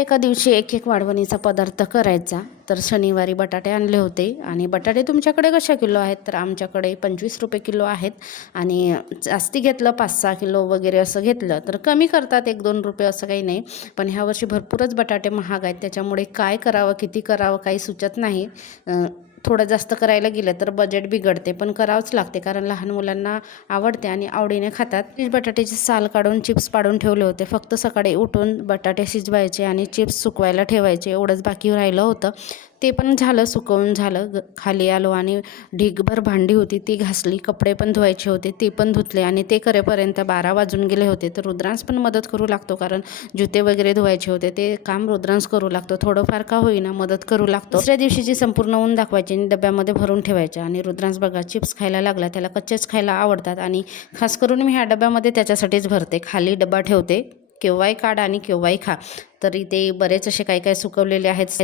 एका दिवशी एक एक वाढवणीचा पदार्थ करायचा. तर शनिवारी बटाटे आणले होते आणि बटाटे तुमच्याकडे कशा किलो आहेत? तर आमच्याकडे 25 रुपये किलो आहेत. आणि जास्ती घेतलं 5-6 किलो वगैरे असं घेतलं तर कमी करतात, 1-2 रुपये असं काही नाही. पण ह्यावर्षी भरपूरच बटाटे महाग आहेत, त्याच्यामुळे काय करावं किती करावं काही सुचत नाही. थोडं जास्त करायला गेलं तर बजेट बिघडते, पण करावंच लागते कारण लहान मुलांना आवडते आणि आवडीने खातात. बटाट्याची साल काढून चिप्स पाडून ठेवले होते. फक्त सकाळी उठून बटाटे शिजवायचे आणि चिप्स सुकवायला ठेवायचे, एवढंच बाकी राहिलं होतं. ते पण झालं, सुकवून झालं. खाली आलो आणि ढीगभर भांडी होती ती घासली. कपडे पण धुवायचे होते ते पण धुतले आणि ते करेपर्यंत 12 वाजून गेले होते. तर रुद्रांश पण मदत करू लागतो कारण जुते वगैरे धुवायचे होते, ते काम रुद्रांश करू लागतो. थोडंफार का होईना मदत करू लागतो. दुसऱ्या दिवशीची संपूर्ण ऊन दाखवायची आणि डब्यामध्ये भरून ठेवायचे. आणि रुद्रांश बघा चिप्स खायला लागला, त्याला कच्चेच खायला आवडतात आणि खास करून मी ह्या डब्यामध्ये त्याच्यासाठीच भरते. खाली डबा ठेवते, केव्हाही काढ आणि केव्हाही खा. तरी ते बरेच असे काही काही सुकवलेले आहेत.